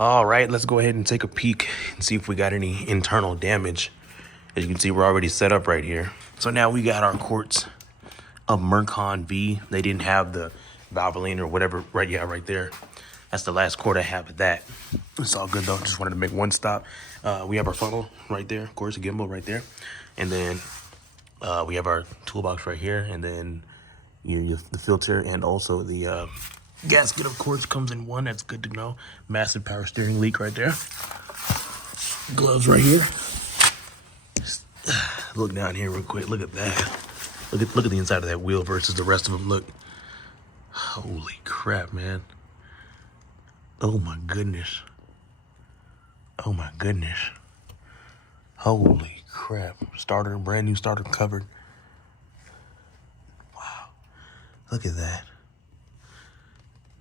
All right, let's go ahead and take a peek and see if we got any internal damage. As you can see, we're already set up right here. So now we got our quartz of Mercon V. They didn't have the Valvoline or whatever right there. That's the last quart I have of that. It's all good though, just wanted to make one stop. We have our funnel right there, of course, a gimbal right there. And then we have our toolbox right here, and then the filter and also the gasket, of course, comes in one. That's good to know. Massive power steering leak right there. Gloves right here. Look down here real quick. Look at that. Look at the inside of that wheel versus the rest of them. Look. Holy crap, man. Oh my goodness. Oh my goodness. Holy crap. Starter, brand new starter covered. Wow. Look at that.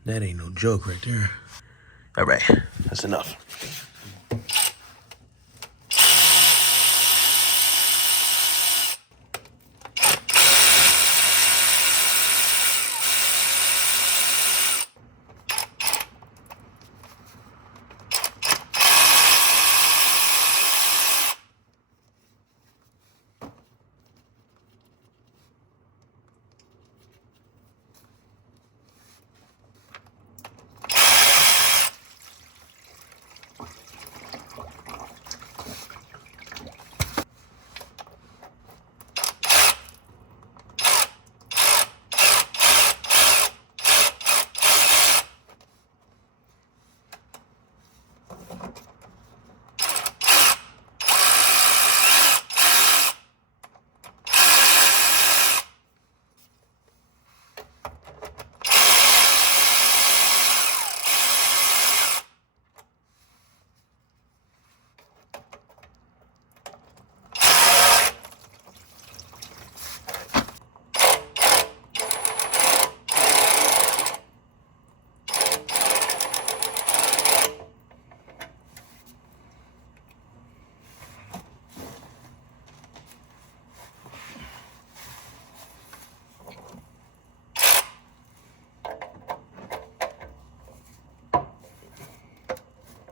That ain't no joke right there. All right, that's enough.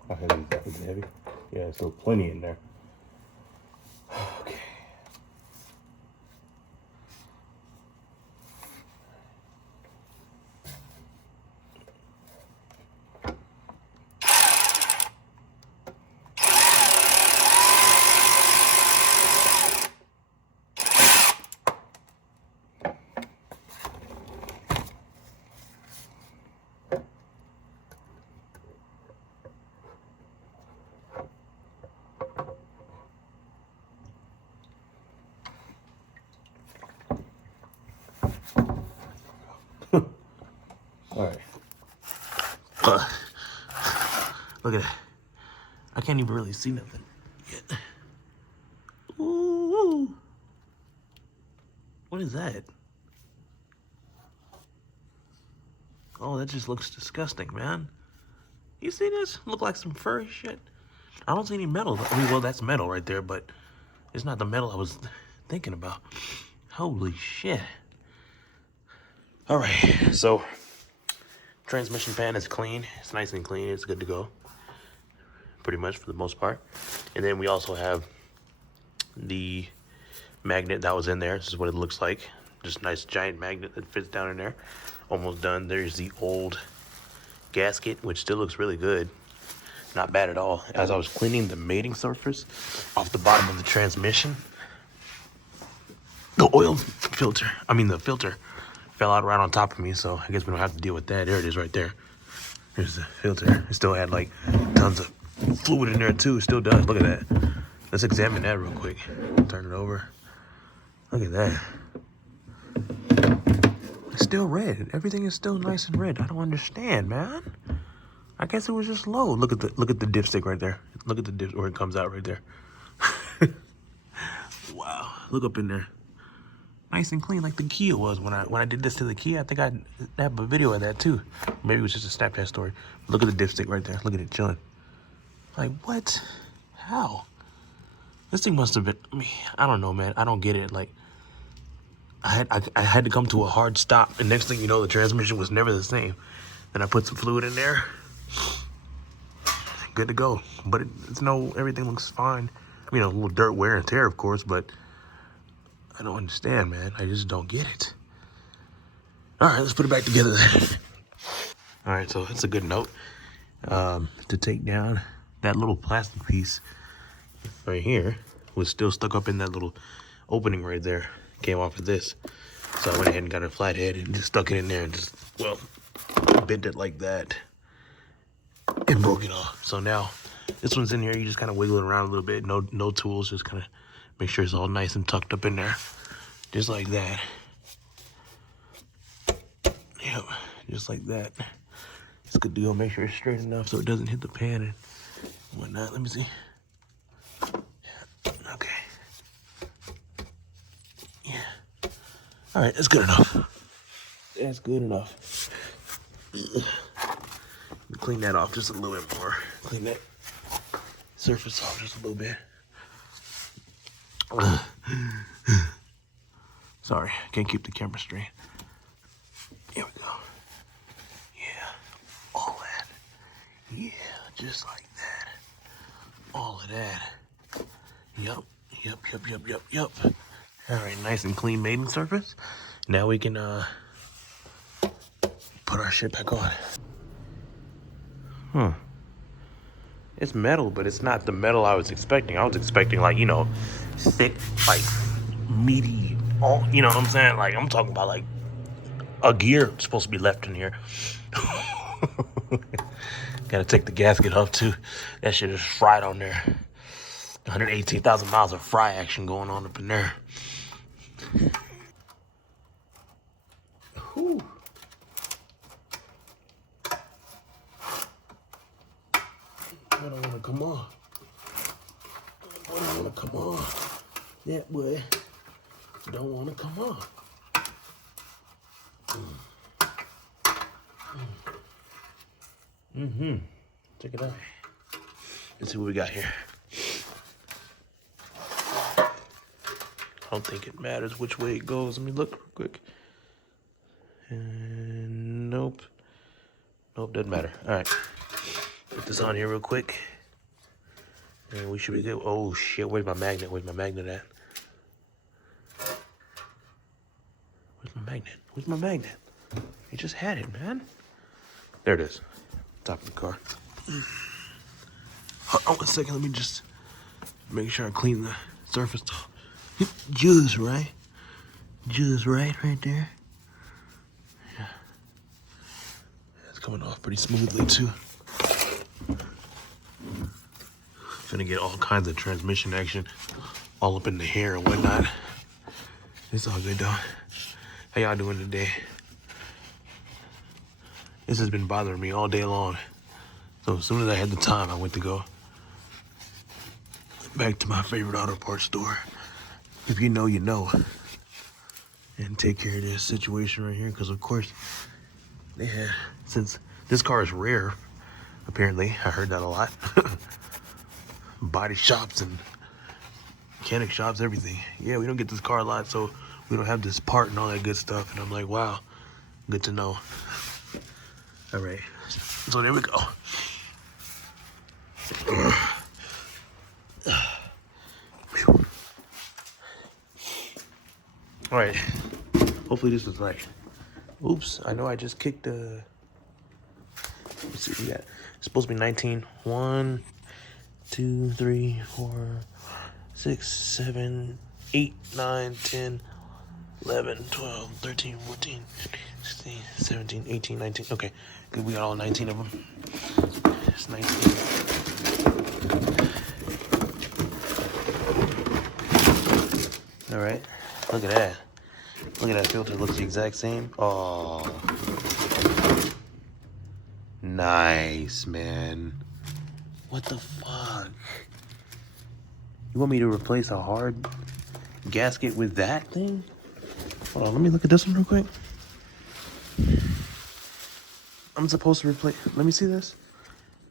How heavy is it? Heavy? Yeah, there's still plenty in there. Okay. All right. Look at that. I can't even really see nothing yet. Ooh. What is that? Oh, that just looks disgusting, man. You see this? Look like some furry shit. I don't see any metal. I mean, well, that's metal right there, but it's not the metal I was thinking about. Holy shit. All right, so transmission pan is clean. It's nice and clean. It's good to go, pretty much for the most part. And then we also have the magnet that was in there. This is what it looks like. Just a nice giant magnet that fits down in there. Almost done. There's the old gasket, which still looks really good. Not bad at all. As I was cleaning the mating surface off the bottom of the transmission, the oil filter, the filter fell out right on top of me, so I guess we don't have to deal with that. There it is right there. Here's the filter. It still had like tons of fluid in there too. It still does. Look at that. Let's examine that real quick. Turn it over. Look at that. It's still red. Everything is still nice and red. I don't understand, man. I guess it was just low. Look at the dipstick right there. Look at the dip where it comes out right there. Wow. Look up in there. Nice and clean like the Kia was when I did this to the Kia. I think I have a video of that too. Maybe it was just a Snapchat story. Look at the dipstick right there. Look at it chilling. Like, what? How? This thing must have been, I don't know, man. I don't get it. Like, I had to come to a hard stop, and next thing you know, the transmission was never the same. Then I put some fluid in there. good to go. But it's no, everything looks fine. I mean, a little dirt wear and tear, of course, but I don't understand, man. I just don't get it. All right, let's put it back together then. All right, so that's a good note to take down. That little plastic piece right here was still stuck up in that little opening right there. Came off of this. So I went ahead and got a flathead and just stuck it in there and just, well, bent it like that and broke it off. So now this one's in here. You just kind of wiggle it around a little bit. No tools. Just kind of make sure it's all nice and tucked up in there. Just like that. Yep, just like that. It's good to go. Make sure it's straight enough so it doesn't hit the pan and whatnot. Let me see. Okay. Yeah. All right, that's good enough. That's good enough. Clean that off just a little bit more. Clean that surface off just a little bit. Sorry, can't keep the camera straight. Here we go. Yeah, all that. Yeah, just like that. All of that. Yup. All right, nice and clean mating surface. Now we can put our shit back on. It's metal, but it's not the metal I was expecting. I was expecting, like, you know, thick, like, meaty, all, you know what I'm saying? Like, I'm talking about, like, a gear supposed to be left in here. Gotta take the gasket off, too. That shit is fried on there. 118,000 miles of fry action going on up in there. Whew. I don't want to come on. I don't want to come on. That boy don't want to come on. Check it out. Let's see what we got here. I don't think it matters which way it goes. Let me look real quick. And nope. Nope, doesn't matter. All right. Put this on here real quick. And we should be good. Oh, shit. Where's my magnet? Where's my magnet at? Where's my magnet? Where's my magnet? You just had it, man. There it is. Top of the car. Hold on 1 second. Let me just make sure I clean the surface. Just right. Just right there. Yeah. It's coming off pretty smoothly, too. Finna get all kinds of transmission action all up in the hair and whatnot. It's all good, though. How y'all doing today? This has been bothering me all day long. So as soon as I had the time, I went to go back to my favorite auto parts store. If you know, you know. And take care of this situation right here. Because, of course, they had, since this car is rare, apparently, I heard that a lot. Body shops and mechanic shops, everything. Yeah, we don't get this car a lot, so we don't have this part and all that good stuff. And I'm like, wow, good to know. All right, so there we go. All right, hopefully this was like, oops, I know I just kicked the, let's see what we got. It's supposed to be 19. 1, 2, 3, 4, 6, 7, 8, 9, 10, 11, 12, 13, 14, 16, 17, 18, 19. Okay, good, we got all 19 of them. It's 19. All right, look at that. Look at that filter, it looks the exact same. Oh, nice, man. What the fuck? You want me to replace a hard gasket with that thing? Hold on, let me look at this one real quick. I'm supposed to replace, let me see this.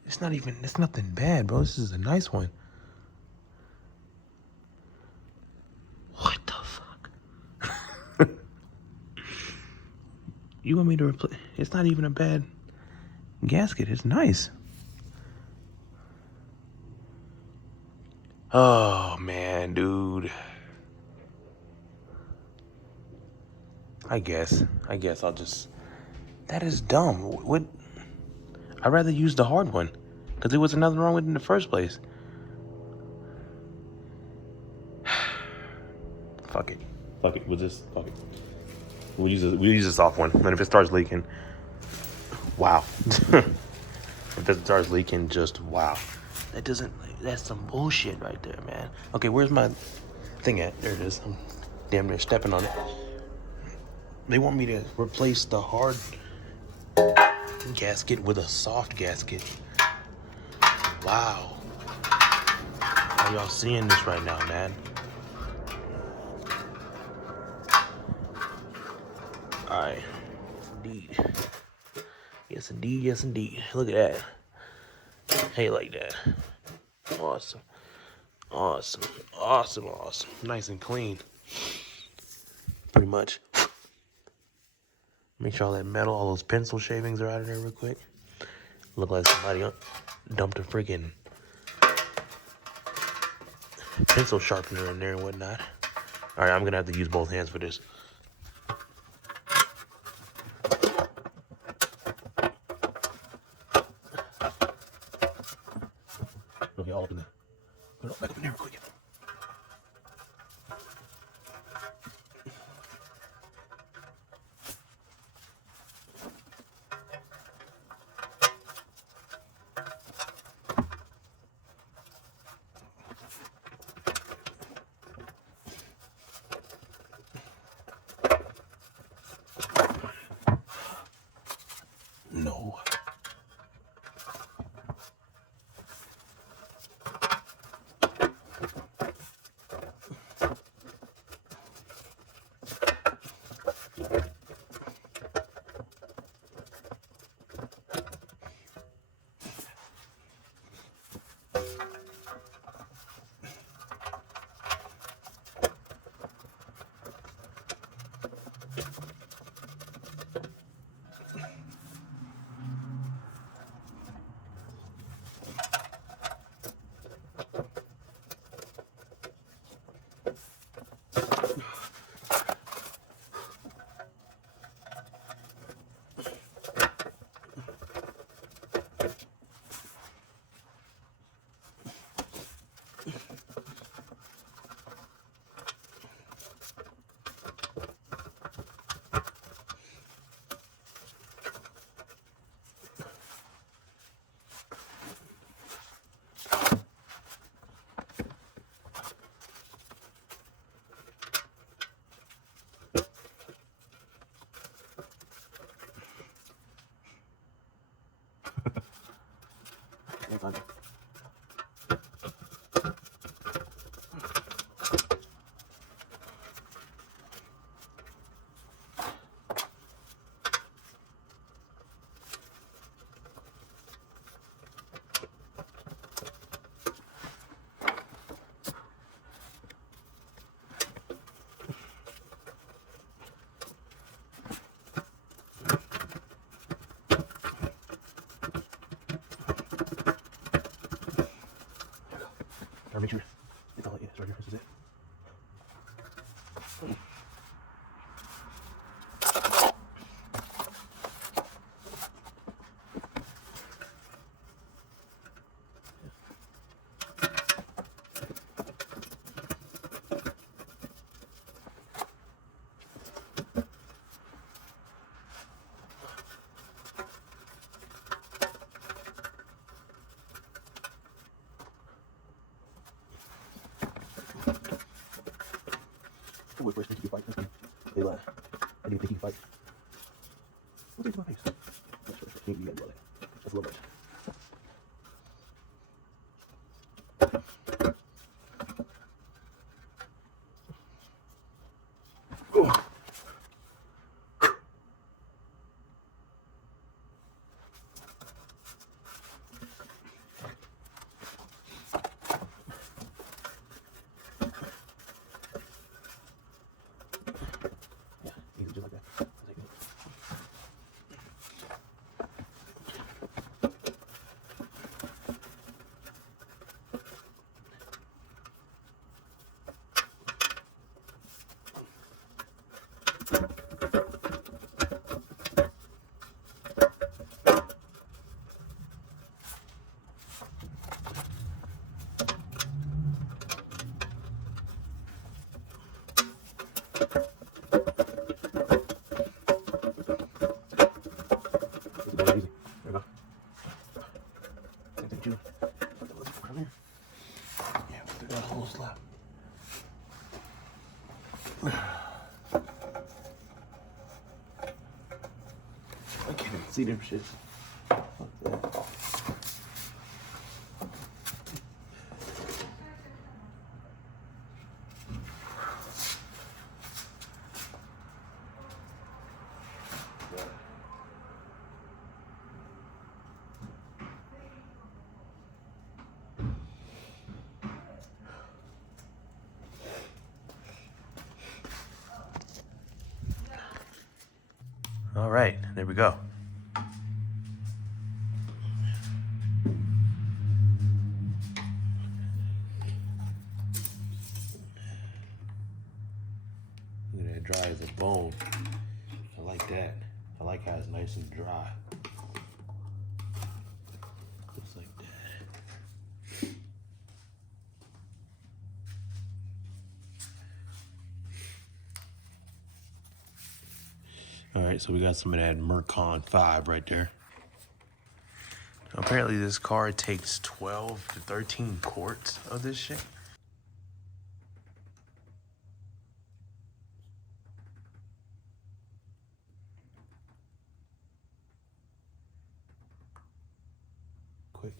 It's not even, it's nothing bad, bro. This is a nice one. What the fuck? You want me to replace, it's not even a bad gasket. It's nice. Oh man, dude. I guess I'll just. That is dumb. What? I'd rather use the hard one, because there was nothing wrong with it in the first place. Fuck it. Fuck it. Fuck it. We'll use the soft one. And if it starts leaking, wow. If it starts leaking, just wow. That doesn't. That's some bullshit right there, man. Okay, where's my thing at? There it is. I'm damn near stepping on it. They want me to replace the hard gasket with a soft gasket. Wow. Are y'all seeing this right now, man? Alright. Indeed. Yes, indeed. Yes, indeed. Look at that. Hey, like that. Awesome. Awesome. Awesome. Awesome. Nice and clean. Pretty much. Make sure all that metal, all those pencil shavings are out of there real quick. Look like somebody dumped a freaking pencil sharpener in there and whatnot. Alright, I'm gonna have to use both hands for this. Okay, all up in there. Put it all back up in there real quick. No. Make sure it's all right here. This is it. Wait, first, think you can fight. They lie. I didn't think you can fight. What is my face? That's first. You got blood. That's a little much. Just like that. Did you put the lid on here? Yeah, put that whole slab. I can't even see them shits. Fuck that. All right, there we go. Look at that, dry as a bone. I like that. I like how it's nice and dry. Just like that. All right, so we got some of that Mercon 5 right there. Apparently this car takes 12 to 13 quarts of this shit. Quick.